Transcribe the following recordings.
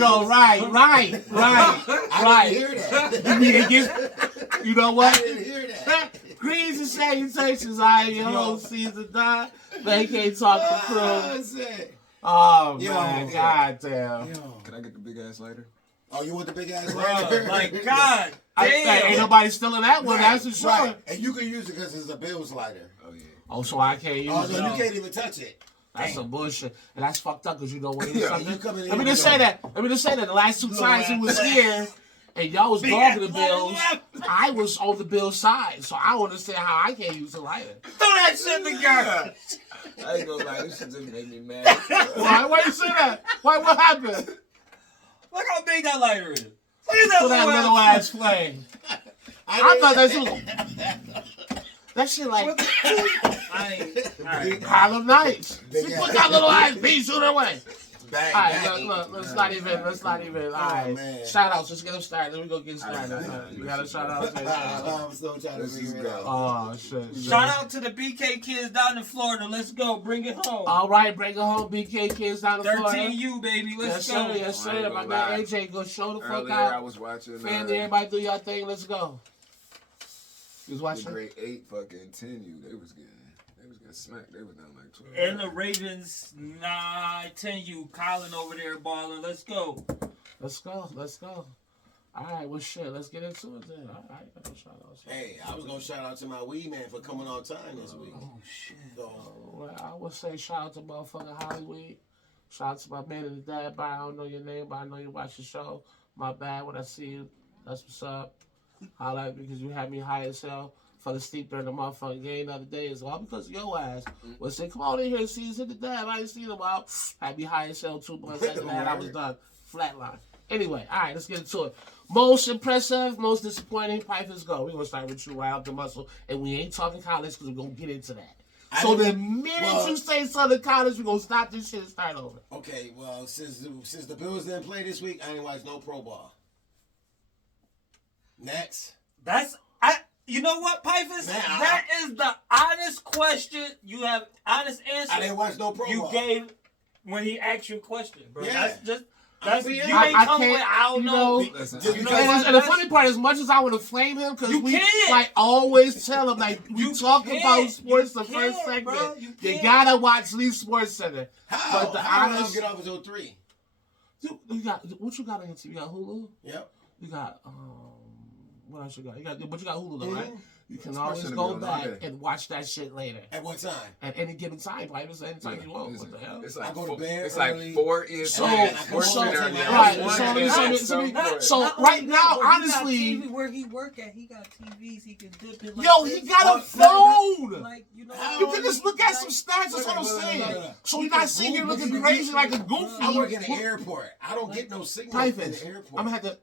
Yo, right. I didn't hear that. You know what? I didn't hear that. Greens and salutations. I am your host, Caesar Don. They can't talk the crew. Oh, man. Goddamn. Can I get the big ass lighter? Oh, you want the big ass lighter? Like, God damn. Ain't nobody stealing that one. That's for sure. Right. And you can use it because it's a Bill's lighter. Oh, yeah. Oh, so I can't use it. Oh, no, you can't even touch it. That's some bullshit. And that's fucked up because you know what it is. Let me just say that. The last 2 times he was here and y'all was dogging the Bills, I was on the Bills' side. So I don't understand how I can't use a lighter. Throw that shit in the garbage. I ain't gonna lie, this shit just made me mad. Why you say that? What happened? Look how big that lighter is. Look at that For that little ass flame. I thought that shit was... That shit like... Harlem Nights. She put that little ass piece shoot away. Bang, all right, bang. look, let's not even. All right, man. shout outs. Let's get them started. Then we go get started. You got a shout out. I'm still trying to figure it out. Oh shit! Shout out to the BK kids down in Florida. Let's go. Bring it home. All right, bring it home. BK kids down in Florida. 13U baby. Let's go. Yes sir. My man AJ, go show the fuck Earlier, out. I was watching. Family, everybody do your thing. Let's go. You was watching. The grade 8 fucking 10U. They was getting smacked. They was down like 12. And the Ravens 9-10U. Colin over there balling. Let's go. Let's go. All right, well, shit, let's get into it then. All right, shout out. Hey, I was gonna shout out to my weed man for coming on time this week. Oh shit. So, well, I would say shout out to motherfucking Hollywood. Shout out to my man in the dad bar. I don't know your name, but I know you watch the show. My bad when I see you. That's what's up. Holla at me because you had me high as hell. Fell asleep during the motherfucking game the other day as well because of your ass. Well, say, come on in here and see us in the dab. I ain't seen him out. Had me high as hell 2 months after that. I was done. Flatline. Anyway, all right, let's get into it. Most impressive, most disappointing, Pipers go. We're going to start with you right off the muscle. And we ain't talking college because we're going to get into that. So the minute you say Southern College, we're going to stop this shit and start over. Okay, well, since the Bills didn't play this week, I didn't watch no pro ball. Next. You know what, Pipers? That is the honest question. You have honest answer. I didn't watch no pro ball. You gave when he asked you a question, bro. Yeah. That's you ain't come with I don't know. And the funny part, as much as I want to flame him, because we can't. like always tell him like we talk about sports the first segment. Bro, you gotta watch Leaf Sports Center. How? But the How honest, get off until 3? You got what you got on your TV? You got Hulu. Yep. You got what else you got? You got Hulu though, right? You can It's always go back and watch that shit later. At what time? At any given time, like it's anytime you want. What the hell? It's like I go to bed it's early. like 4-ish. So right now, honestly, TV where he work at, he got TVs. He can dip it. Like yo, he got a phone. Like you can just look at some stats. That's what I'm saying. So you're not sitting here looking crazy like a goofy. I work in the airport. I don't get no signal in the airport. I'm gonna have to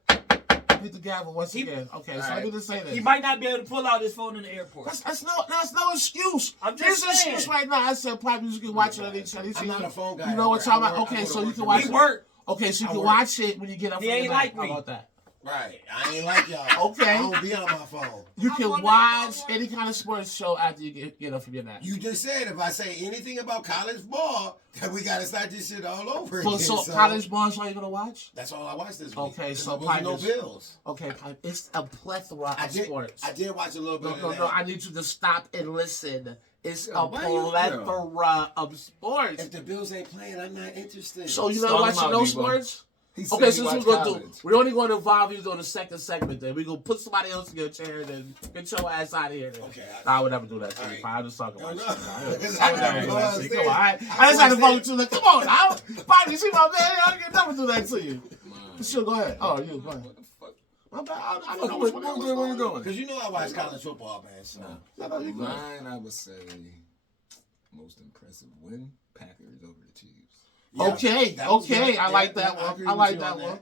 hit the gavel once again. Okay, so let me just say this. He might not be able to pull out his phone in the airport. That's no excuse. I'm There's just an saying. excuse right now. I said probably you can watch it on each other. I'm not a phone guy. You know what I'm talking about? Okay, so you can watch it. He work. Okay, so you can watch it when you get up from the night. How about that? Right. I ain't like y'all. Okay. I don't be on my phone. You can watch any kind of sports show after you get up from your nap. You just said if I say anything about college ball, that we got to start this shit all over again. So college ball is all you're going to watch? That's all I watched this week. Okay, so there was no Bills. Okay, it's a plethora of sports. I did watch a little bit of that. No, I need you to stop and listen. It's a plethora of sports. If the Bills ain't playing, I'm not interested. So you're not watching no sports? Okay, so this is what we're going to do. We're only going to involve you on the second segment then. We're going to put somebody else in your chair and then get your ass out of here then. Okay. I would never do that to you. I'll just talk about shit. I would never do that to you. Come on. I just had to vote you. Come on now. Bobby, you see my man? I can never do that to you. Sure, go ahead. Oh, you, go ahead. My bad. I don't know where you going. Because you know I watch college football, man. So. Mine, I would say, most impressive win, Packers over the Chiefs. Yeah, okay. I like that one. I like that one.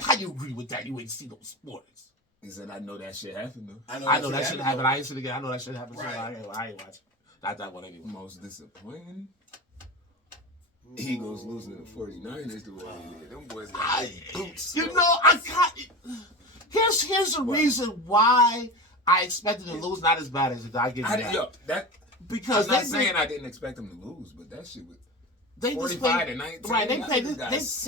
How you agree with that? You ain't see no sports. He said, I know that shit happened, though. I know that shit happened. I ain't seen it again. I know that shit happened. Right. I ain't watching. Not that one anyway. Most disappointing? Eagles losing to the 49ers the way they did. Them boys got boots. You know, I got it. Here's the reason why I expected to lose. Not as bad as it. I give you that. Because I'm not saying I didn't expect them to lose, but that shit was... They just 45 played, to 19. right? They played. These guys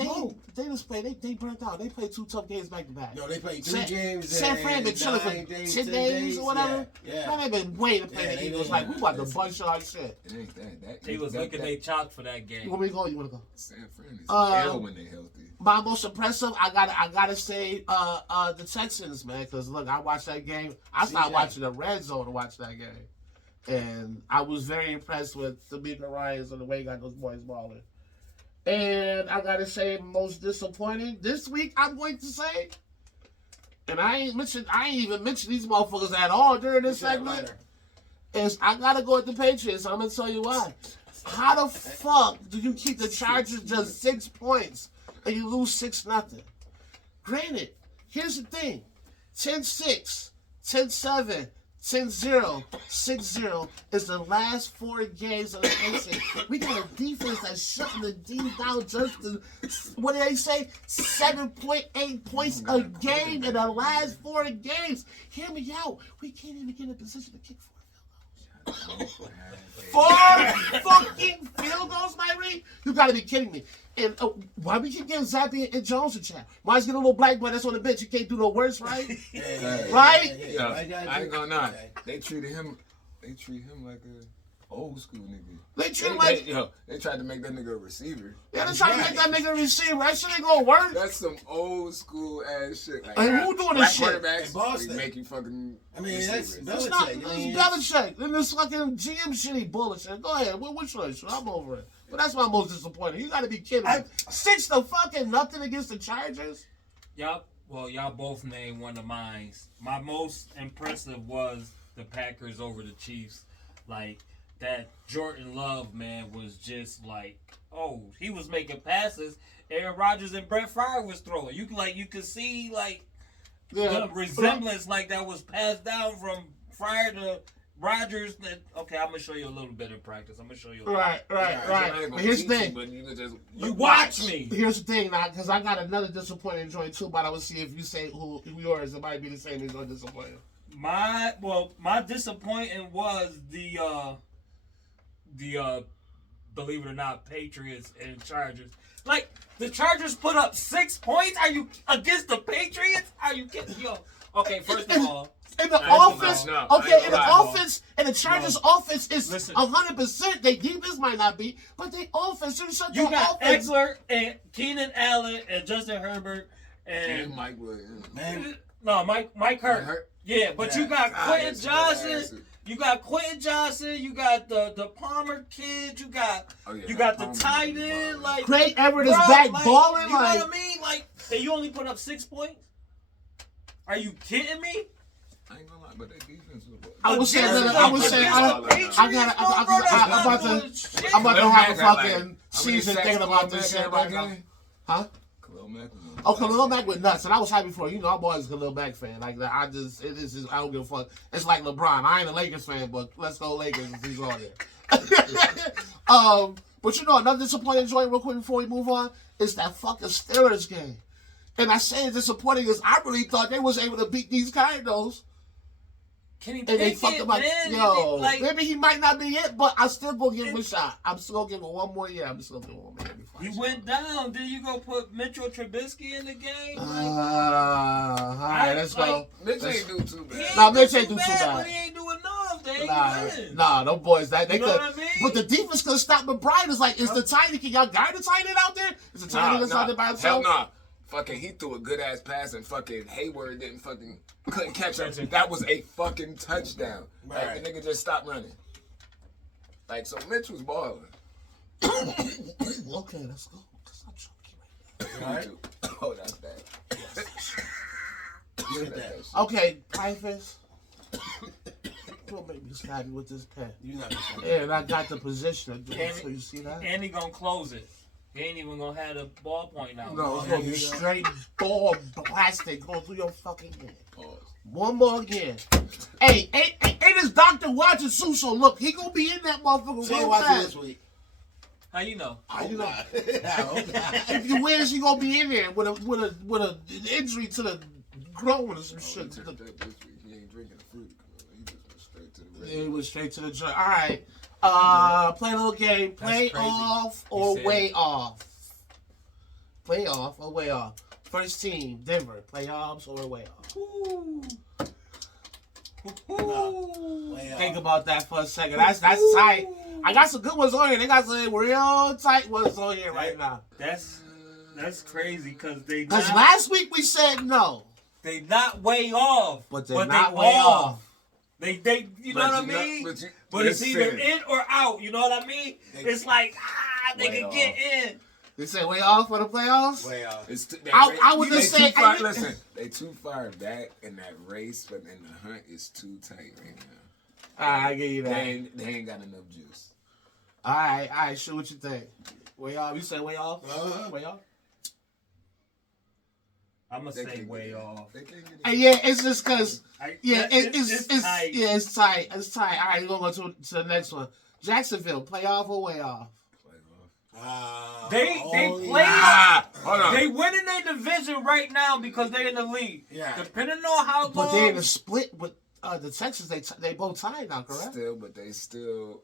They just played. They burnt out. They played 2 tough games back to back. No, they played 3 games. San Fran been chilling for 9 days, 10 days or whatever. Yeah. Man, they been waiting to play the Eagles. Like we about to bunch our shit. It ain't that. They was looking they chopped for that game. You want me to go? You want to go? San Fran is ill when they healthy. My most impressive, I gotta say, the Texans, man. Because look, I watched that game. I started watching the red zone to watch that game, and I was very impressed with D'Amico Ryans and the way he got those boys balling. And I gotta say, most disappointing this week, I'm going to say, and I ain't even mentioned these motherfuckers at all during this segment. Is I gotta go with the Patriots. I'm gonna tell you why. How the fuck do you keep the Chargers just 6 points and you lose 6-0? Granted, here's the thing: 10-6, 10-7, 10-0, 6-0 is the last 4 games of the season. We got a defense that's shutting the D down just to, what do they say, 7.8 points a game in the last 4 games. Hear me out. We can't even get in a position to kick 4 fucking field goals, Myrie? You gotta be kidding me. And why we keep getting Zappy and Jones in chat? Why is getting a little black boy that's on the bench? You can't do no worse, right? Right? Yeah, I ain't gonna lie. They treat him like a old school nigga. They treat him like they tried to make that nigga a receiver. Yeah, they tried to make that nigga a receiver. That shit ain't gonna work. That's some old school ass shit. Like, and who doing this shit? Quarterbacks make you fucking. I mean, that's It's not. It's Belichick. And this fucking GM shitty bullshit. Go ahead. Which one? I'm over it. But that's my most disappointing. You gotta be kidding me. 6-0 against the Chargers. Y'all both named one of mine. My most impressive was the Packers over the Chiefs. Like, that Jordan Love, man, was just like, he was making passes. Aaron Rodgers and Brett Favre was throwing. You could see the resemblance that was passed down from Favre to Rodgers. Okay, I'm gonna show you a little bit in practice. I'm gonna show you. Right. But here's the thing. You watch me. Here's the thing, now, because I got another disappointing joint too. But I will see if you say who yours. It might be the same as your disappointing. My disappointing was the believe it or not, Patriots and Chargers. Like, the Chargers put up 6 points? Are you against the Patriots? Are you kidding? Yo. Okay, first of all. In the offense, and the Chargers' offense is 100%. Their defense might not be, but their offense, you got Eckler and Keenan Allen and Justin Herbert and Mike Williams. No, Mike Hurt. Yeah, but you got Quentin Johnson. You got Quentin Johnson. You got the Palmer kid. You got the tight end. Like, Craig Everett is back balling. You know what I mean? Like, and you only put up 6 points? Are you kidding me? I ain't gonna lie, but their defense was. I'm about to have a fucking season thinking about this shit right now. Huh? Khalil Mack with nuts, and I was happy for you. I'm always a Khalil Mack fan. Like, I don't give a fuck. It's like LeBron. I ain't a Lakers fan, but let's go Lakers if he's on there. But another disappointing joint real quick before we move on is that fucking Steelers game. And I say it's disappointing because I really thought they was able to beat these Cardinals. Can he and they fucked him like, maybe he might not be it, but I still gonna give him a shot. I'm still gonna give him one more year. I'm still gonna give him 1 more year. He went down. Then you go put Mitchell Trubisky in the game? All right, let's go. Mitch ain't do too bad. No, Mitch ain't do too bad. But he ain't do enough. They ain't winning. Nah, them boys, they could. What I mean? But the defense could stop McBride. It's like, is the tight end? Can y'all guard the tight end out there? Is the tight end out there by himself? Hell nah. Fucking, he threw a good ass pass and fucking Hayward couldn't catch up. That was a fucking touchdown. Right. Like, the nigga just stopped running. Like, so Mitch was balling. Okay, let's go. Cause I'm choking right now. Oh, that's bad. Okay, Pifus. Don't make me stab you with this pen. You're not and I got the position. So you see that? And he gonna close it. He ain't even gonna have the ballpoint now. No, it's gonna be straight ball plastic going through your fucking head. One more again. Hey, this Dr. Watson Suso, look, he gonna be in that motherfucker real fast. This week. How you know? How you know? If you wins, he gonna be in there with a injury to the groin or some shit. This week he ain't drinking the fruit. He just went straight to the he went straight to the joint. All right. Play a little game. Play crazy. off or said- way off. Play off or way off. First team, Denver. Playoffs or way off. Think about that for a second. That's tight. I got some good ones on here. They got some real tight ones on here right now. That's crazy because Because last week we said no, they not way off, but they're not way off. They you know what I mean? But it's either in or out. You know what I mean? It's like they can get in. They say way off for the playoffs. Way off. I would just say, listen, they too far back in that race, but in the hunt is too tight right now. I give you that. They ain't got enough juice. All right. Sure, what you think? Way off? You say way off? Way off? I'm gonna say way off. Yeah, it's just because. Yeah, it's tight. Yeah, it's tight. It's tight. All right, we're gonna go to the next one. Jacksonville, play off or way off? They play. Hold on. They win in their division right now because they're in the league. Yeah. Depending on how long. But they're in a split with the Texans. They both tied now, correct? Still, but they still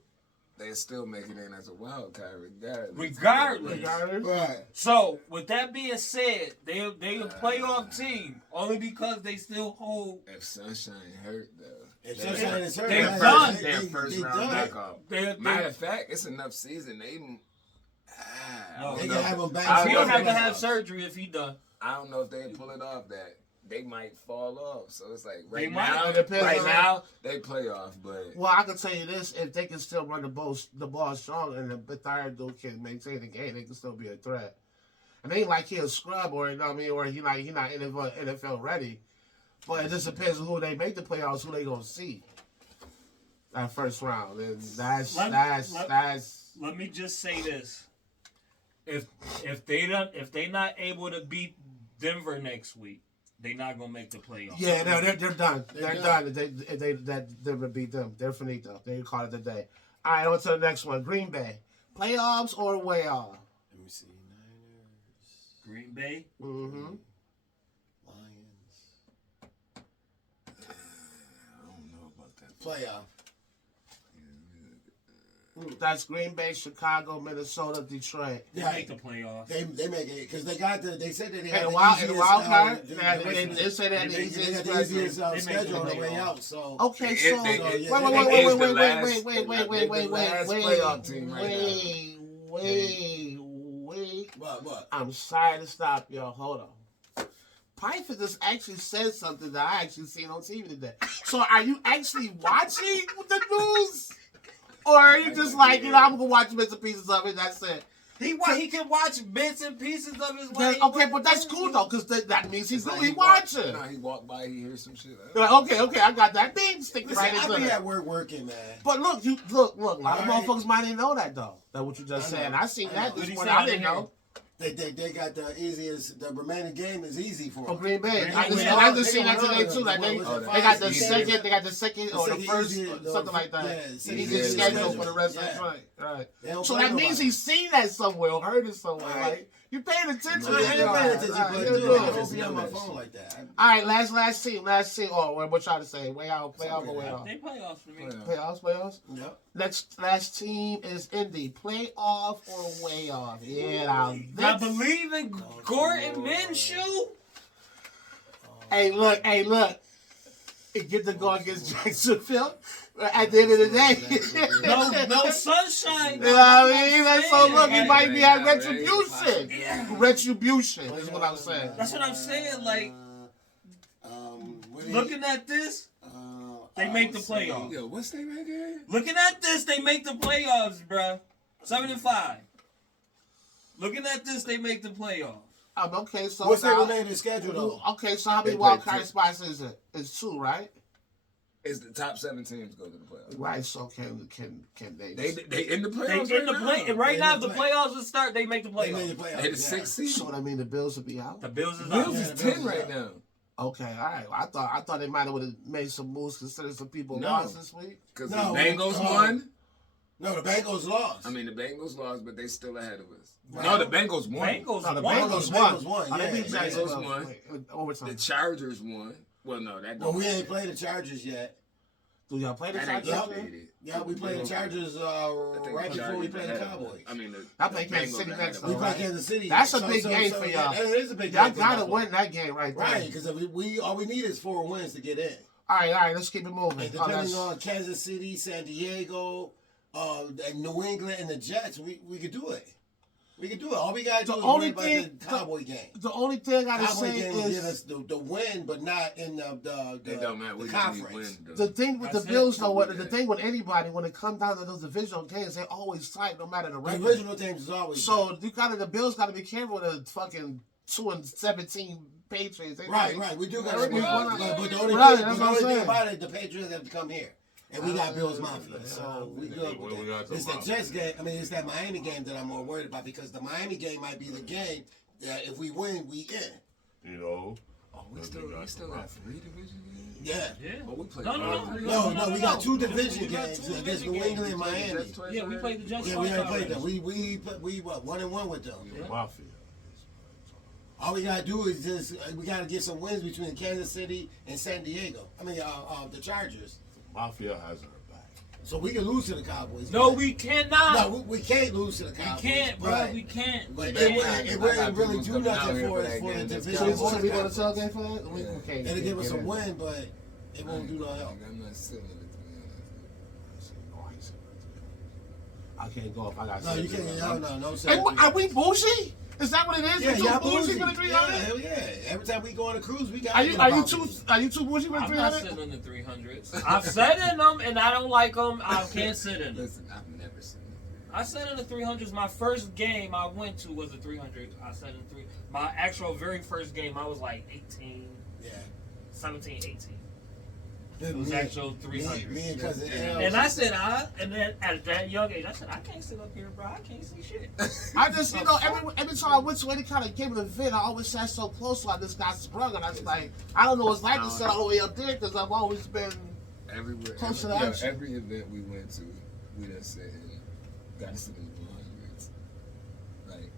making it as a wild card Regardless. Right. So with that being said, they a playoff team only because they still hold. If Sunshine hurt though. If Sunshine is hurt, They're man, done. they- Their they- first they round done. back off. They Matter of fact, it's enough season. They They can have him back. I He don't have to know. have surgery if he done. I don't know if they pull it off. That they might fall off. So it's like They right might. now, It depends right on- now they play off. But Well, I can tell you this: if they can still run the ball strong, and the third dude can maintain the game, they can still be a threat. And it ain't like he's a scrub or you know what I mean, or he not NFL ready. But it just depends on who they make the playoffs, who they gonna see that first round, and that's. Let me just say this: if they not able to beat Denver next week, they not gonna make the playoffs. Yeah, no, they're done. They're done. done. They beat them. They're finito. They call it a day. All right, on to the next one. Green Bay, playoffs or way off? Let me see. Niners, Green Bay. Mm-hmm. Lions, I don't know about that. playoff. That's Green Bay, Chicago, Minnesota, Detroit. They Yeah, make the playoffs. they make it because they got the. They said that they And had the the wild easiest, card. they They say they had the got easiest the easiest schedule. They make schedule the on the way playoffs. out. So Okay, so They- wait, they- wait, they- wait, they- wait, the wait, last- wait, wait, wait, wait, wait, the last wait, playoff team right wait. what? I'm sorry to stop y'all. Hold on. Piper just actually said something that I actually seen on TV today. So are you actually watching the news? Or are you just like, I'm gonna watch bits and pieces of it, that's it. He can watch bits and pieces of his life. Okay, but that's cool though, because that means he's It's like really he walk- watching. No, he walked by, he hears some shit. You're like, okay, I got that thing. Stick Listen, right I into be it. at work working, man. But look, a lot of Alright. motherfuckers might didn't know that though. That what you just I know. said. I seen I that know. this What'd he morning. say? I didn't know. They got the easiest. The remaining game is easy for For them. Green Bay, Green I Bay just seen that won today all too. of Like them. they What was it, got the five? second, or the first, something like that. Yeah, Easy schedule for the rest of the night. Right. They don't So play that means nobody. he's seen that somewhere or heard it somewhere. Right. Like you paying attention. I ain't paying attention, but Right, dude, you're I good. don't be on my phone like that. All right, last team. Oh, what y'all to say? Way out, playoff or way off? They playoffs for me. Playoffs. Yep. Last team is Indy. Playoff or way off? Yeah, I believe in Gordon Minshew. Hey, look. Get to go against Jacksonville at the end of the day. No sunshine. You know what I mean? That's so look, he Yeah. might be at retribution. Retribution is what I'm saying. That's what I'm saying. Like What is- looking at this, they make the playoffs. Yo, what's their record? Looking at this, they make the playoffs, bruh. 7-5. Looking at this, they make the playoffs. Okay, so What's their now- remaining schedule though? Okay, so how many They wild play card two. spots is it? It's 2, right? It's the top 7 teams go to the playoffs. Right. So can they? They in the They playoffs in the right play now. right They now. in If the the play. playoffs would start, they make the They made the playoffs. playoffs. They the 6th seed. So I mean the Bills would be out. The Bills is Bills out. is Yeah, 10 Bills right is now. Okay, all right. Well, I thought they might have would have made some moves considering some people No. lost this week. Because No, the Bengals no. won. No, the Bengals lost. I mean, the Bengals lost, but they still ahead of us. Right. No, the Bengals won. Bengals No, the won. Bengals Bengals won. won, Oh, they yeah. beat Bengals Jacksonville. won. Wait, overtime. The Chargers won. Well, no, that Well, don't we matter. ain't played the Chargers yet. Do y'all play the That ain't Chargers? updated. Yeah, we played the Chargers right before we played the Cowboys. I mean, I play Kansas City next, We though, play right? Kansas City. That's a big game for y'all. That is a big Y'all game. gotta win that game right there. Right, because we all we need is 4 wins to get in. All right, let's keep it moving. And depending on Kansas City, San Diego, and New England, and the Jets, we could do it. We can do it. All we gotta do is worry about the Cowboy game. The only thing I gotta Cowboy say game will is get us the win, but not in the It don't matter. We conference. win, the thing with That's the Bills, it. though. The thing with anybody when it comes down to those divisional games, they always tight no matter the The record. original teams is always So the Bills gotta be careful with the fucking 2-17 Patriots. They right. We do gotta be, Right, but the only right, thing, that's the what I'm only thing saying. about it, the Patriots have to come here. And we got Bills Mafia, so we good What we with gotta that. talk It's the about? Jets game. I mean, it's that Miami game that I'm more worried about because the Miami game might be the game that if we win, we in. You know, Oh, we still got 3 division games. Yeah. Yeah. Oh, we played. No, we got 2 division We got games 2 against division New England and games. Miami. Yeah, we played the Jets. Yeah, we twice haven't played already. them. We what 1-1 with them. Mafia. All we gotta do is just we gotta get some wins between Kansas City and San Diego. I mean, the Chargers. Mafia has her back. So we can lose to the Cowboys. No, but- we cannot. No, we can't lose to the We Cowboys. can't, bro. but- We can't. But Yeah, it wouldn't really do nothing for us for the division. So we going to Conference. tailgate for that? We can't. It'll give us a get in. win, but it won't do no help. I'm not sitting in I can't go if I got. No, you can't. No. Hey, are we bougie? Is that what it is? Yeah, we too y'all bougie bougie. for the Yeah, 300? hell yeah. Every time we go on a cruise, we got. Are you too bougie for the I'm not 300? sitting in the 300s. I've sat in them and I don't like them. I can't sit in them. Listen, I've never seen it. I sat in the 300s. My first game I went to was the 300. I sat in 3. My actual very first game, I was like 18, Yeah. 17, 18. It It was actual 300. Me and cousin L. And I said, and then at that young age, I said, I can't sit up here, bro. I can't see shit. I just, every time I went to any kind of game of the event, I always sat so close, so I just got sprung, and I was like, I don't know what it's like to sit all the way up there because I've always been. Everywhere. Close to the action. Every event we went to, we done said, got to sit in the 100s. Like,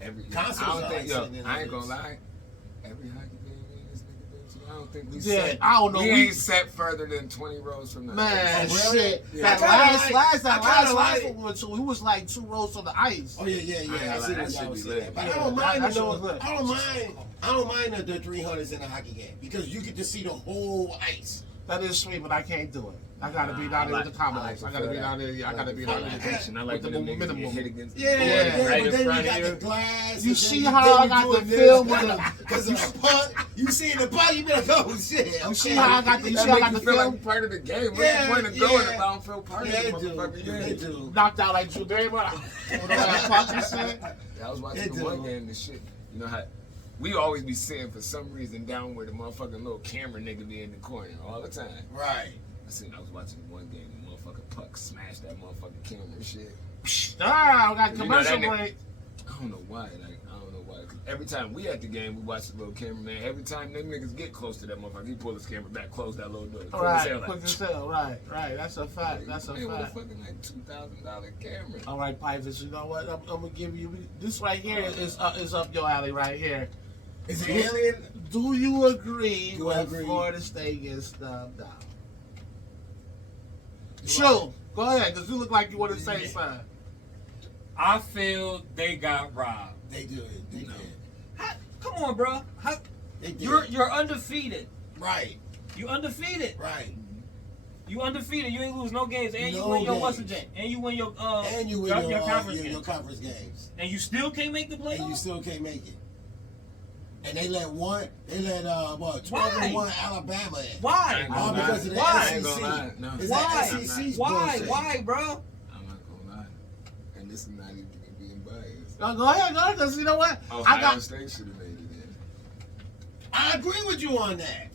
every. Concerts I are don't think, like sitting in I ain't gonna 100s. lie. Every hockey game this nigga been to, I don't think we Yeah, sat. I don't know. We We- ain't sat further than 20 rows from that. Man, Oh, really? shit. Yeah. That I kinda last like- one we went to, we was like 2 rows from the ice. Oh yeah. I see that what y'all should was be saying. lit. But Yeah, I don't mind. that shit was lit. I don't mind the 300s in a hockey game because you get to see the whole ice. That is sweet, but I can't do it. I gotta be down there with the Commodores. I gotta be down there. I gotta be down there. I like with when the the niggas get minimum. hit against Yeah, right but in then front you got of the you. glass. You and see then how I you got doing the this film with the- because of the puck. You see the puck, you be like, oh shit. You see how I got the, you That see how I make got you the feel film? like part of the game. What's Yeah, the point of going yeah. if I don't feel part Yeah, of they the do. motherfucking They game? do. Knocked out like Drew Barrymore. With all that fuck you said. I was watching They the one do. game, the shit. You know how we always be sitting for some reason down where the motherfucking little camera nigga be in the corner all the time. Right. I was watching one game, the motherfucking puck smashed that motherfucking camera and shit. Ah, I got You know commercial that nigga- break. I don't know why. I don't know why. 'Cause every time we at the game, we watch the little cameraman. Every time them niggas get close to that motherfucker, he pull his camera back, close that little door. Pull his Right, hair like, quick as hell. Right. That's a fact. That's a man, with a fact. fucking like $2,000 camera. All right, Pipers. You know what? I'm gonna give you this right here is up your alley right here. Is it alien? Do you agree Do I when agree? Florida State gets snubbed out? Sure. Go ahead, because you look like you want to say something. I feel they got robbed. They do it. They did. Come on, bro. They did. You're undefeated. Right. You undefeated. Right. You undefeated. You ain't lose no games, and you No win your games. what's the jam? And you win your And you win your conference your games. conference games. And you still can't make the And you playoffs. still can't make it. And they let 12 Why? and 1 Alabama in. Why? All because of the Why? I ain't gonna lie. SEC. No. It's Why? that SEC's Why? bullshit. Why, bro? I'm not gonna lie. And this is not even being biased. No, go ahead, because you know what? I Ohio got. State should have made it in. I agree with you on that.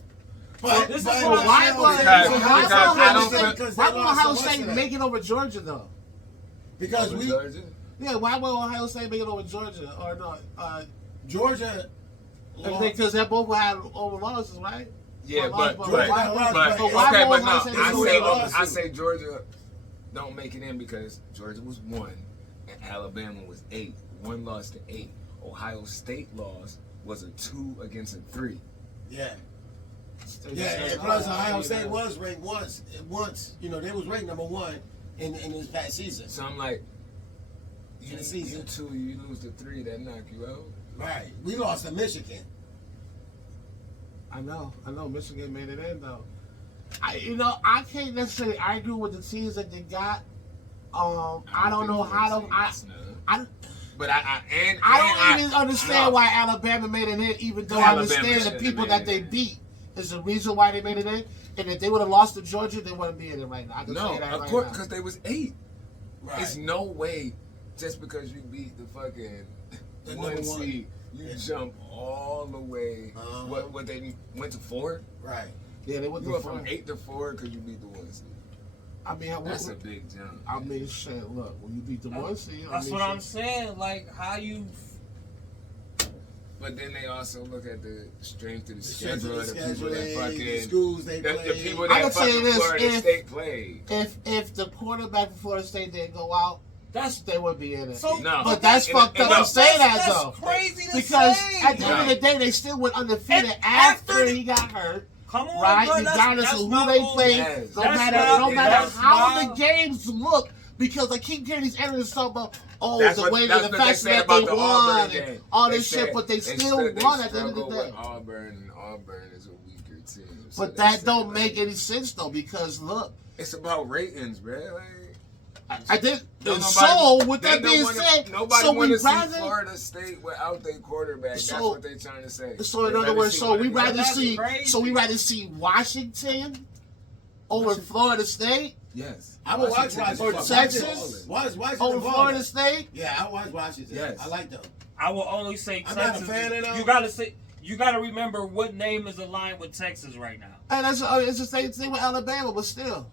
This is but what I'm Why saying. will Because Why they will lost Ohio so much State of that. make it over Georgia though? Because Over we Georgia? Yeah, why will Ohio State make it over Georgia or no? Georgia Because they both had over losses, right? Yeah, Well, but why- but why okay, won't but no, Ohio State do it? I say Georgia don't make it in because Georgia was 1 and Alabama was 8. 1 lost to 8. Ohio State loss was a 2 against a 3. Yeah. Yeah, and plus Ohio State was ranked once. You know, they was ranked number 1 in this past season. So I'm like, you season. 2, you lose to 3, that knock you out. Right. We lost to Michigan. I know. Michigan made it in though. I can't necessarily argue with the teams that they got. I don't know how to. But I don't even understand why Alabama made it in, even though I understand the people that they beat is the reason why they made it in. And if they would have lost to Georgia, they wouldn't be in it right now. I can say that of right course, now. because they was 8. Right. It's no way just because you beat the fucking The one number seed, you jump all the way. What they went to 4? Right. Yeah, they went You to went 4. from 8 to 4 because you beat the 1 seed. I mean, That's a big jump. I mean, shit. Look, when you beat the 1 seed, that's what I'm saying. Like how you. But then they also look at the strength of the schedule, the people that fucking the schools they play. the people I that can say fucking this, Florida State played. If the quarterback for Florida State didn't go out, they would be in it. So, No. But that's fucked up to say that though. That's crazy to Because say. at the end of the day, they still went undefeated And after he got hurt. Come on, Right? bro, Regardless that's of my who they whole- played, Yes. no That's matter that's how my- the games look, because I keep hearing these analysts talk about, That's the what- way that's that the what they fact said that about they the won Auburn and game. all They this shit, said but they still they won at the end of the struggle day. with Auburn, and Auburn is a weaker team. So But they that said, don't like, make any sense though, because look, It's about ratings, bro. Like, I did. don't So with they that don't being wanna- said, nobody so we want to see rather. Florida State without their quarterback. That's So- what they trying to say. So in They other rather words, see so one we of these- rather That's see. crazy. So we rather see Washington over Florida State Yes. I would watch Washington or Washington. is Texas Washington over balling. Florida State. Yeah, I watch Washington. Yes. I like them. I will only say I'm not a Texas. fan of them. You gotta remember what name is aligned with Texas right now. And it's the same thing with Alabama, but still.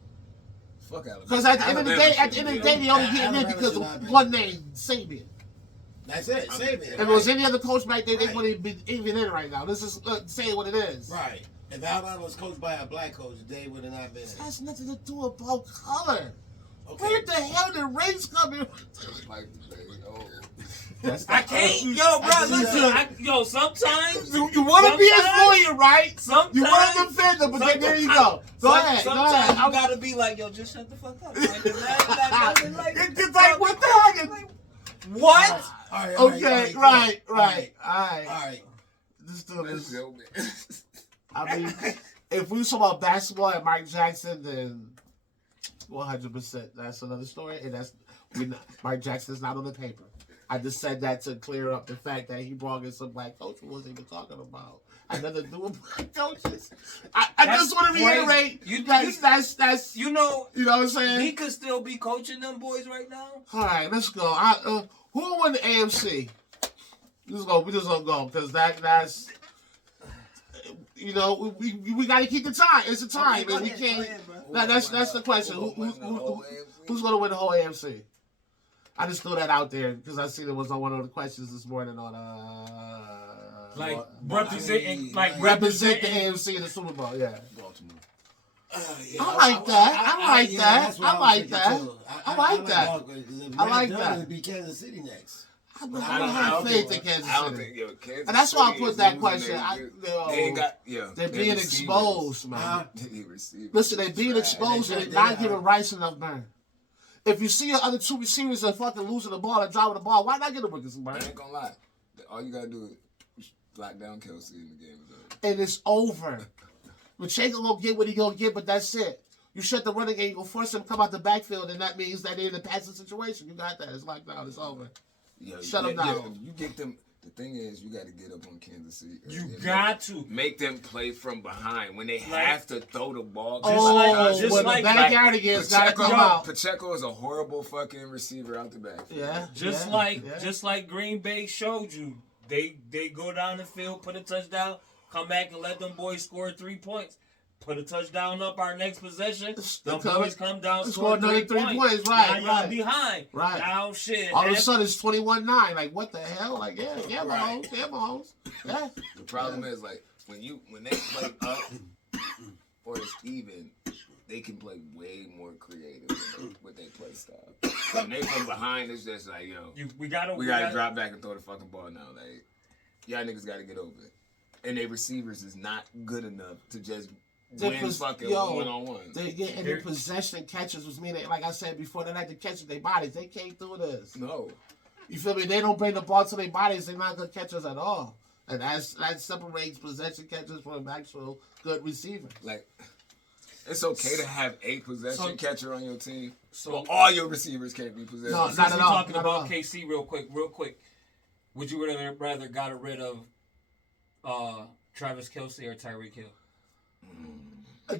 Fuck Alabama. Because at the end of the day, they only getting in Alabama because should not of be. one name, Sabian. That's it. Save it. If it was any other coach back then, they Right. wouldn't be even in right now. This is saying what it is. Right. If Alabama was coached by a black coach, they would have not been. It has nothing to do about color. Okay. Where the hell did race come in? Like, oh. I can't, yo, bro. That's Listen, sometimes You want to be a sometimes- lawyer, right? Sometimes You want to defend them, but then there you go. Go ahead. Sometimes you gotta be like, yo, just shut the fuck up. It's just like, what the heck? What? All right, Okay, right. All right. This dude Let's is. go, man. I mean, if we talk about basketball and Mike Jackson, then 100%. That's another story, and Mike Jackson's not on the paper. I just said that to clear up the fact that he brought in some black coach we wasn't even talking about. I had nothing to do with black coaches. I just want to reiterate that's You know what I'm saying? he could still be coaching them boys right now. All right, let's go. Who won the AMC? We just gonna go because that's we got to keep the time. It's a time, and we can't. That's the question. Who's gonna win the whole AMC? I just threw that out there because I see there was on one of the questions this morning on Representing represent the AMC in the Super Bowl. Yeah, Baltimore. Yeah, I like that. I like that. that's what I was like thinking, that. too. I like that. Baltimore, 'cause if I like Matt that. Dunn, it'd be Kansas City next. I don't have faith in Kansas I don't City. think, Kansas And that's why I City put is that losing question. they ain't got, They're their being receivers. exposed, man. They receivers Listen, they're being trash. exposed and they're not giving Rice enough burn. If you see your other two receivers are fucking losing the ball and driving the ball, why not get them with some burn? I ain't gonna lie. All you gotta do is lock down Kelsey in the game. And it's over. Pacheco gonna get what he gonna get, but that's it. You shut the running game, you gonna force him to come out the backfield, and that means that they're in a passing situation. You got that. It's locked down. It's over. Shut them down. You get them. The thing is, you got to get up on Kansas City. You got to make them play from behind when they have to throw the ball. Just when like the backyard against gotta come out. Pacheco is a horrible fucking receiver out the back. Yeah. Just like Green Bay showed you, they go down the field, put a touchdown, come back and let them boys score 3 points. Put a touchdown up our next possession. Them boys come down, score another 3 points. Right, now y'all behind. Right. Now shit. All of a sudden it's 21-9. Like what the hell? Like yeah, Mahomes. Yeah. The problem is like when they play up or it's even, they can play way more creative with their play style. When they from behind, it's just like we gotta drop back and throw the fucking ball now. Like y'all niggas gotta get over it. and their receivers is not good enough to just win fucking one-on-one. They get in the possession catches, which mean, like I said before, they like to catch with their bodies. They can't do this. No. You feel me? They don't bring the ball to their bodies. They're not good catchers at all. And that separates possession catchers from actual good receivers. Like, it's okay to have a possession catcher on your team, so but all your receivers can't be possession. No, catchers. not at all. Talking about KC real quick. Would you rather got rid of Travis Kelce or Tyreek Hill?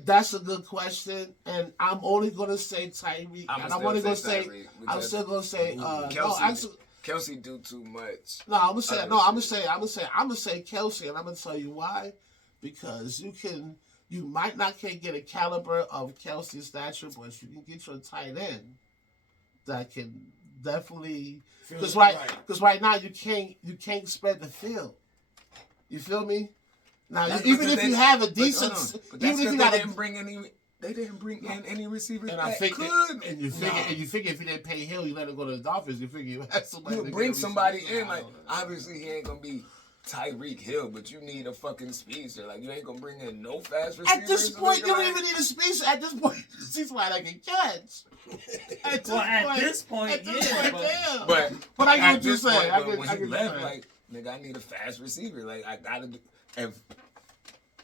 That's a good question, and I'm only gonna say Tyreek. And I'm only gonna say I'm still gonna say Kelce, no. Actually, Kelce do too much. No, I'm gonna say Kelce, and I'm gonna tell you why. Because you might not can't get a caliber of Kelce's stature, but you can get your tight end that can definitely. Because right now you can't spread the field. You feel me? Now even if you have a decent, even if you got they didn't bring in any receivers. And you figure if you didn't pay Hill, you let him go to the Dolphins. You figure you have somebody. You bring somebody in, like obviously he ain't gonna be Tyreek Hill, but you need a fucking speedster. Like you ain't gonna bring in no fast receivers. At this point, you don't even need a speedster. At this point, he's why I can catch. At this point, yeah. But I get what you're saying. When he left, like nigga, I need a fast receiver. Like I gotta do. If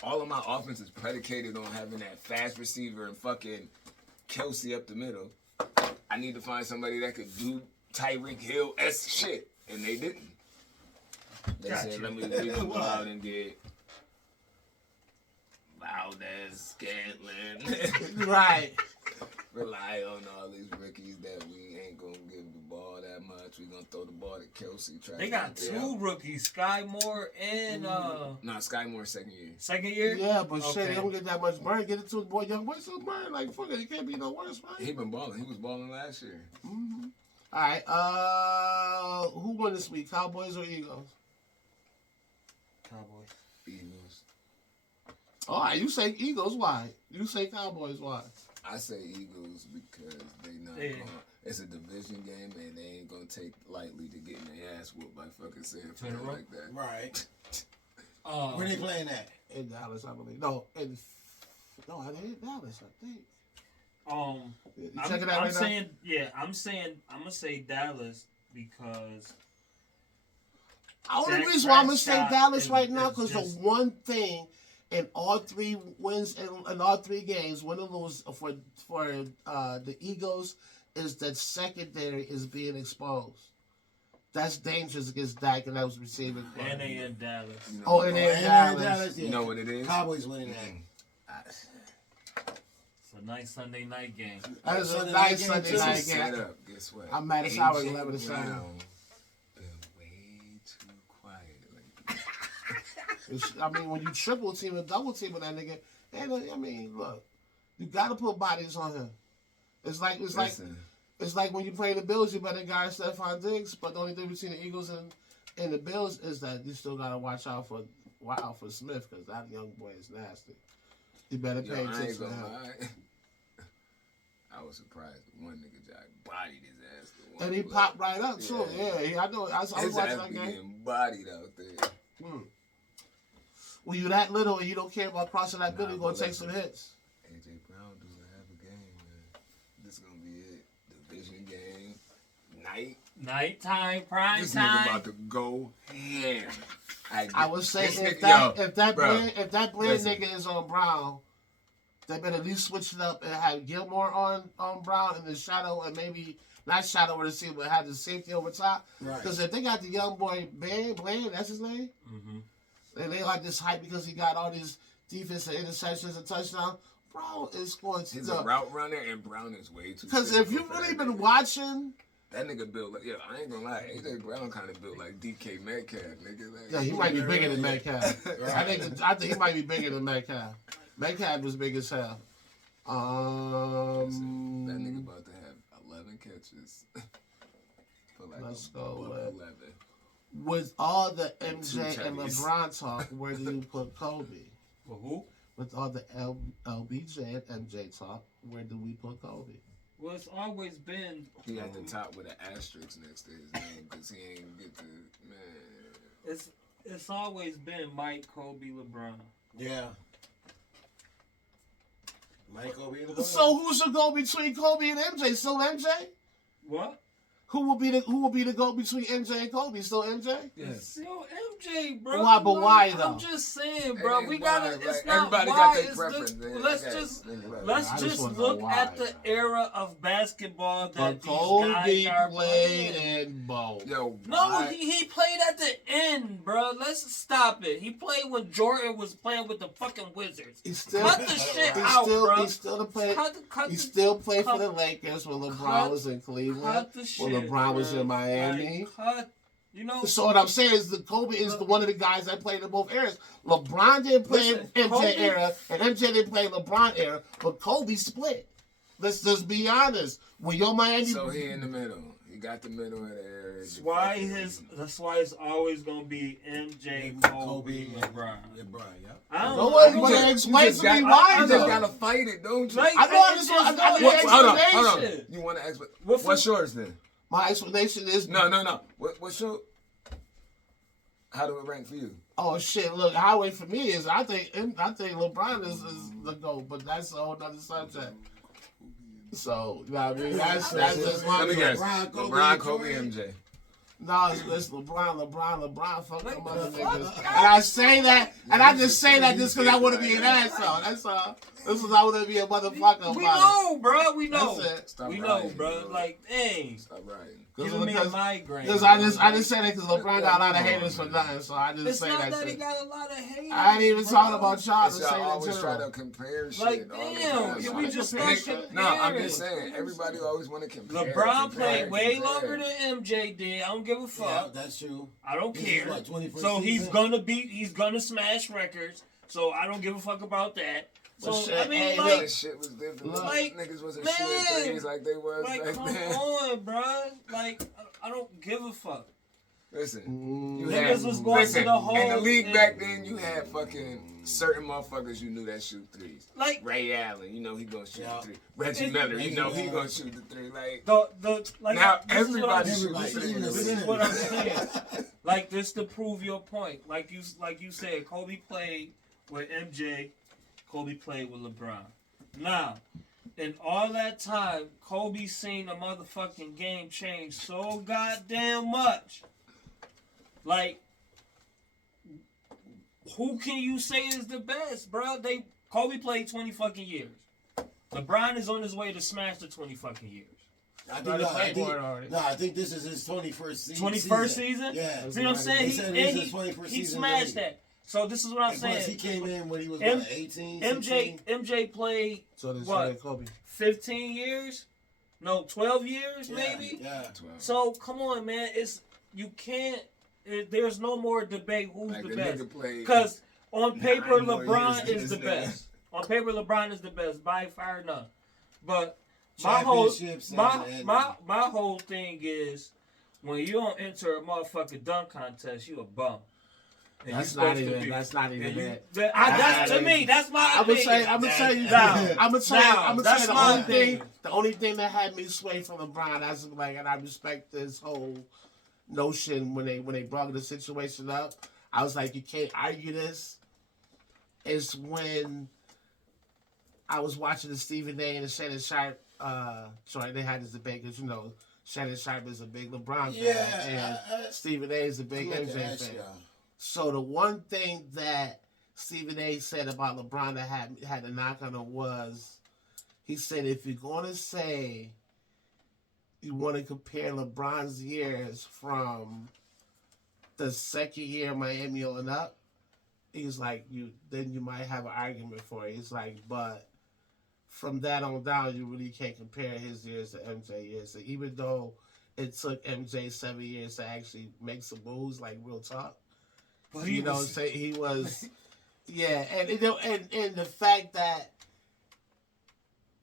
all of my offense is predicated on having that fast receiver and fucking Kelce up the middle, I need to find somebody that could do Tyreek Hill-esque shit. And they didn't. They said, let me go out and get Valdez, Scantling. Right. Rely on all these rookies that we ain't gonna give the ball that much. We gonna throw the ball to Kelce. They got two rookies, Sky Moore and Sky Moore second year. Second year? Yeah, but shit, they don't get that much burn. Get it to the boy, young boy, so burn. Like fuck it, he can't be no worse, man. He been balling. He was balling last year. Mm-hmm. All right. Who won this week? Cowboys or Eagles? Cowboys. Eagles. All right, you say Eagles. Why? You say Cowboys. Why? I say Eagles because they not going. It's a division game and they ain't gonna take lightly to getting their ass whooped by fucking San Fran like that. Right. Where they playing at? In Dallas, I believe. No, I did in Dallas, I think. I'm gonna say Dallas because the only reason why I'm gonna say Dallas right now because the one thing in all three wins in all three games, win or lose for the Eagles, is that secondary is being exposed. That's dangerous against Dak and that was receiving. And they in Dallas. And they in Dallas. Yeah. You know what it is? Cowboys winning that. It's a nice Sunday night game. That is a nice Sunday night game. Guess what? I'm mad as hell at 11-7. I mean, when you triple team and double team with that nigga, and I mean, look, you gotta put bodies on him. It's like when you play the Bills, you better guard Stephon Diggs, but the only difference between the Eagles and the Bills is that you still gotta watch out for Smith because that young boy is nasty. You better pay attention to him. I was surprised one nigga Jack bodied his ass. And he popped right up too. Yeah, I know. I was watching that game. Getting bodied out there. When you that little and you don't care about crossing that middle, you're going to take some hits. A.J. Brown doesn't have a game, man. This is going to be it. Division game. Nighttime, prime this time. This nigga about to go ham. I would say if that Blair nigga is on Brown, they better at least switch it up and have Gilmore on Brown in the shadow and maybe not shadow or the receiver, but have the safety over top. Because if they got the young boy Bland, that's his name. Mm-hmm. And they like this hype because he got all these defensive interceptions and touchdowns. Brown is going to. He's a route runner, and Brown is way too. Because if you've really been watching, that nigga built like I ain't gonna lie, AJ Brown kind of built like DK Metcalf, nigga. Like, yeah, he might be bigger than Mancave. I think he might be bigger than Mancave. Mancave was big as hell. That nigga about to have 11 catches. For like let's go 11. With all the MJ and LeBron talk, where do you put Kobe? Well, who? With all the LBJ and MJ talk, where do we put Kobe? Well, it's always been... He at the top with an asterisk next to his name because he ain't get to... Man. It's always been Mike, Kobe, LeBron. Yeah. Mike, Kobe, LeBron. So who should go between Kobe and MJ? Still MJ? What? Who will be the go between MJ and Kobe? Still MJ? Yes. Yo, MJ, bro. Why? But why though? I'm just saying, bro. It We ain't gotta. why, It's like, not everybody why. got their It's preference, the, man. let's I got just it. Think about it. let's I just just wanna know look why, at the though. era of basketball that But these Kobe guys are played playing. in both. Yo, No, why- he played at the end, bro. Let's stop it. He played when Jordan was playing with the fucking Wizards. He still, Cut the shit he out, still, bro. he still play. Cut He the- still played for cut- the Lakers when LeBron cut- was in Cleveland. cut the shit, When LeBron was bro. in Miami. Like, cut. You know. So what I'm saying is that Kobe is one of the guys that played in both eras. LeBron didn't play Listen, in MJ Kobe- era, and MJ didn't play LeBron era, but Kobe split. Let's just be honest. When your Miami, So he in the middle. He got the middle of the area. That's why it's always gonna be MJ, Kobe, and LeBron. LeBron, yeah. I don't no I one don't- want to You explain just to me got- why. You though. just gotta fight it, don't you? Like, I know, it's I just know no the Hold on. explanation. You want to explanation? What What's for- yours then? My explanation is No. What's your? How do it rank for you? Oh shit! Look, highway for me is I think LeBron is the GOAT, but that's a whole other subject. So you know what I mean, that's just my Let me guess. LeBron, Kobe, LeBron, Kobe, Jordan. MJ. No, it's LeBron. Fuck Like, them other the niggas. fuck? And I say that, and I just say that just because I want to be an asshole. That's all. This is I want to be a motherfucker. We about know, bro. We it. know. That's it. Stop We know, writing, bro. Like, dang. Stop writing. Giving me a migraine. Because I just say that because LeBron got a lot of haters for nothing, so I just It's say not that. that he Shit. got a lot of haters. I ain't even bro. talking about y'all. But Just y'all saying that always try to general. compare shit. Like, all the damn, time. can we just stop comparing? No, I'm just saying. Everybody always want to compare. LeBron compare, played way compare. longer than MJ did. I don't give a fuck. Yeah, that's true. I don't This is care. what, 21st So season? he's gonna smash records. So I don't give a fuck about that. So Well, shit, I mean, hey, like, That shit was different. Like, Niggas wasn't man, shooting threes like they was like, back come then. on, bro. Like, I don't give a fuck. Listen, you Niggas had was going listen, to the hole in the league and- back then. You had fucking certain motherfuckers you knew that shoot threes. Like Ray Allen, you know he gonna shoot Yeah. the three. Reggie Miller, you know he gonna shoot the three. Like the like now, this is what I'm- everybody shoots Everybody, the even the three. This is what I'm saying. Like this to prove your point. Like you said, Kobe played with MJ. Kobe played with LeBron. Now, in all that time, Kobe seen the motherfucking game change so goddamn much. Like, who can you say is the best, bro? Kobe played 20 fucking years. LeBron is on his way to smash the 20 fucking years. I No, they played think, for it already. no, I think this is his 21st season. 21st season? Yeah. See what I'm saying? They said this is his 21st He season smashed already. that. So this is what I'm And plus, saying. he came in when he was M- what, 18, MJ 16? MJ played So this What? Kobe. 15 years? No, 12 years Yeah, maybe? Yeah. 12. So come on, man. You can't there's no more debate who's Like the the best. nigga played Because on paper 9 more LeBron years is than the this nigga. best. On paper LeBron is the best by far none. But my whole Championships and- my whole thing is when you don't enter a motherfucking dunk contest, you a bum. And That's you not supposed to even. be- That's not even and you- it. that's to me. That's my I'm gonna opinion. say. I'm gonna tell you. Now, I'm gonna tell you. now, I'm gonna that's say the my only thing. opinion. The only thing that had me sway from LeBron, that's like, and I respect this whole notion when they brought the situation up. I was like, you can't argue this. Is when I was watching the Stephen A. and the Shannon Sharp. Sorry, they had this debate because Shannon Sharp is a big LeBron fan Yeah, and Stephen A. is a big Look at MJ that fan. shit. So the one thing that Stephen A. said about LeBron that had a knock on him was, he said, if you're gonna say you want to compare LeBron's years from the second year of Miami on up, he's like, then you might have an argument for it. He's like, but from that on down, you really can't compare his years to MJ years. So even though it took MJ 7 years to actually make some moves, like real talk. But he was- Say he was, yeah, and the fact that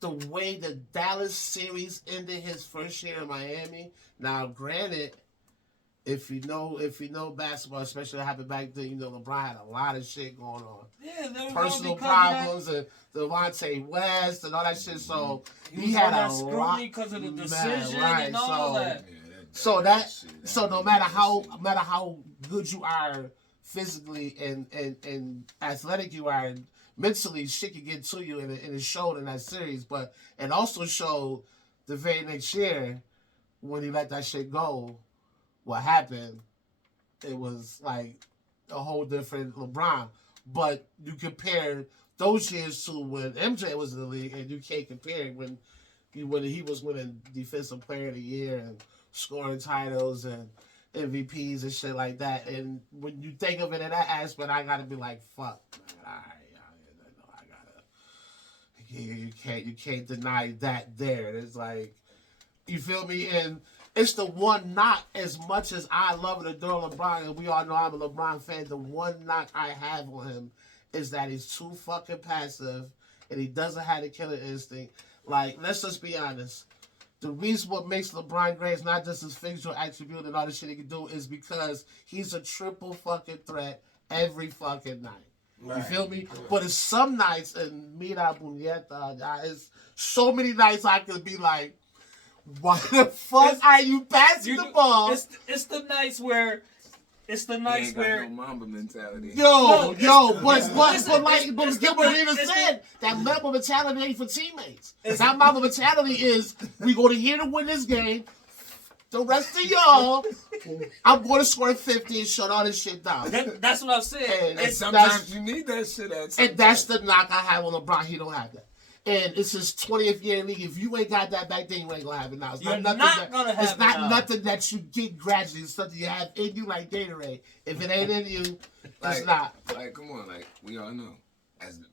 the way the Dallas series ended his first year in Miami. Now, granted, if you know basketball, especially what happened back then, LeBron had a lot of shit going on, Yeah, there was personal all because of that- problems, and Devontae West and all that shit. So He he was had on that a scrutiny lot because of the Man, decision right, and all so- that. So no matter how good you are physically and athletic you are, and mentally shit can get to you, and it showed in that series. But it also showed the very next year when he let that shit go, what happened. It was like a whole different LeBron. But you compare those years to when MJ was in the league, and you can't compare when he was winning Defensive Player of the Year and scoring titles and MVPs and shit like that. And when you think of it in that aspect, I gotta be like, fuck, man, I gotta. You can't deny that. There, it's like, you feel me? And it's the one knock. As much as I love and adore LeBron, and we all know I'm a LeBron fan, the one knock I have on him is that he's too fucking passive, and he doesn't have the killer instinct. Like, let's just be honest. The reason what makes LeBron great is not just his physical attribute and all the shit he can do, is because he's a triple fucking threat every fucking night. Right. You feel me? But it's some nights, and Mira Buñeta, it's so many nights I could be like, why the fuck are you passing the ball? It's the nights where. It's the nights where no Mamba mentality. But Gilbert even said that Mamba mentality ain't for teammates. That Mamba mentality is, we going to here to win this game. The rest of y'all, I'm going to score 50 and shut all this shit down. That's what I'm saying. And sometimes you need that shit. And that's the knock I have on LeBron. He don't have that. And it's his 20th year in the league. If you ain't got that back then, you ain't gonna have it now. It's not nothing that you get gradually. It's something you have in you like Gatorade. If it ain't in you, it's not. Like, come on, like, we all know, as the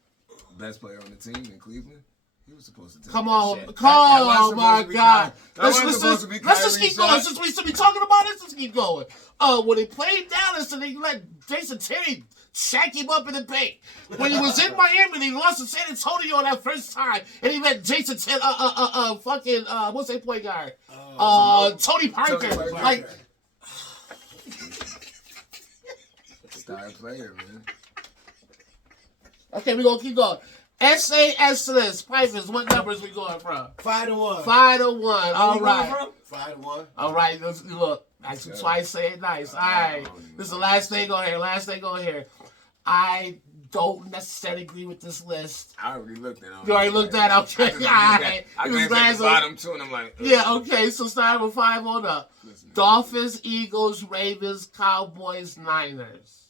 best player on the team in Cleveland, he was supposed to take that shit. Oh my God. Let's just keep going. Since we still be talking about it, let's keep going. When he played Dallas and they let Jason Terry shack him up in the paint. When he was in Miami, he lost to San Antonio that first time, and he let Jason Terry, what's that point guard? Tony Parker. Like, star player, man. Okay, we're gonna keep going. SAS list, Pipers, what numbers we going from? 5-1. 5-1. All right. 5-1. All right, let's look. Actually, twice say it nice. All right. This is the last thing on here. I don't necessarily agree with this list. I already looked at it. You already looked at it? Okay. I glanced at the bottom too, and I'm like, ugh. Yeah, okay. So starting with 5 on up. Dolphins, Eagles, Ravens, Cowboys, Niners.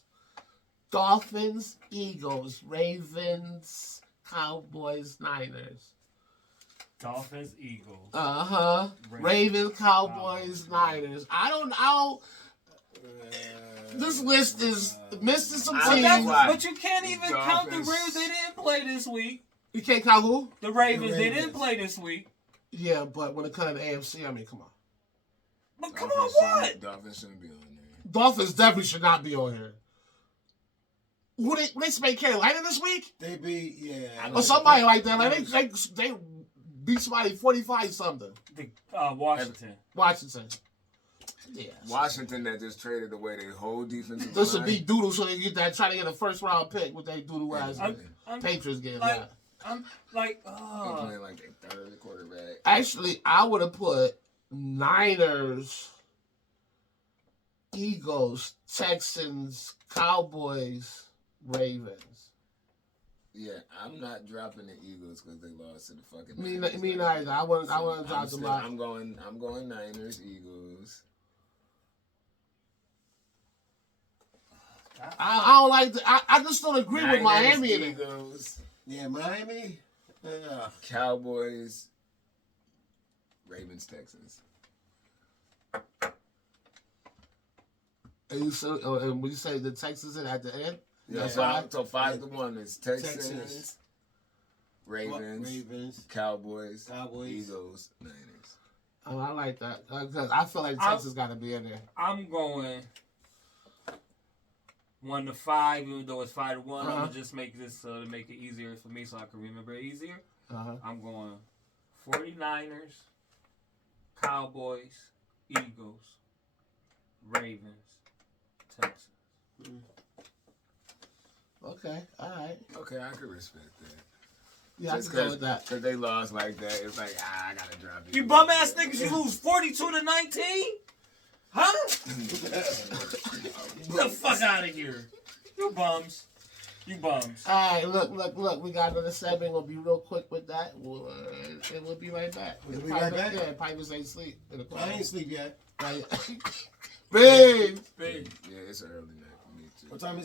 Dolphins, Eagles, Ravens, Cowboys, Niners. Dolphins, Eagles. Ravens, Cowboys, Niners. I don't. This list is missing some teams. But you can't even count the Ravens. They didn't play this week. You can't count who? The Ravens. They didn't play this week. Yeah, but when it comes to the AFC, I mean, come on. But come on, what? Dolphins shouldn't be on there. Dolphins definitely should not be on here. Who they beat Carolina this week? They beat, yeah. Or somebody like that. Like they beat somebody 45 something. Washington. Yeah. Washington that just traded away their whole defensive This line. would be doodle, so they get that try to get a first round pick with they doodle ass Patriots game. Like, I'm like, They playing like their third quarterback. Actually, I would have put Niners, Eagles, Texans, Cowboys, Ravens. Yeah, I'm not dropping the Eagles because they lost to the fucking. Me neither. I wouldn't drop them out. I'm going Niners, Eagles. I don't like. I just don't agree with Miami in it. Eagles. Yeah, Miami. Yeah. Cowboys. Ravens, Texans. And when you say the Texans in at the end, yeah, so 5-1 is Texans, Ravens, Cowboys, Eagles, Niners. Oh, I like that because I feel like Texas got to be in there. I'm going 1-5, even though it's 5-1. I'm gonna just make this to make it easier for me, so I can remember it easier. I'm going 49ers, Cowboys, Eagles, Ravens, Texans. Okay, all right. Okay, I can respect that. Yeah, I can go with that. Because they lost like that, it's like, I gotta drop it. You bum ass niggas, you lose 42-19? Huh? the fuck out of here. You bums. You bums. All right, look. We got another segment. We'll be real quick with that. And we'll be right back. We'll be right back? Yeah, Pipers ain't sleep. I ain't sleep yet. Big. Yeah, it's early night for me too. What time is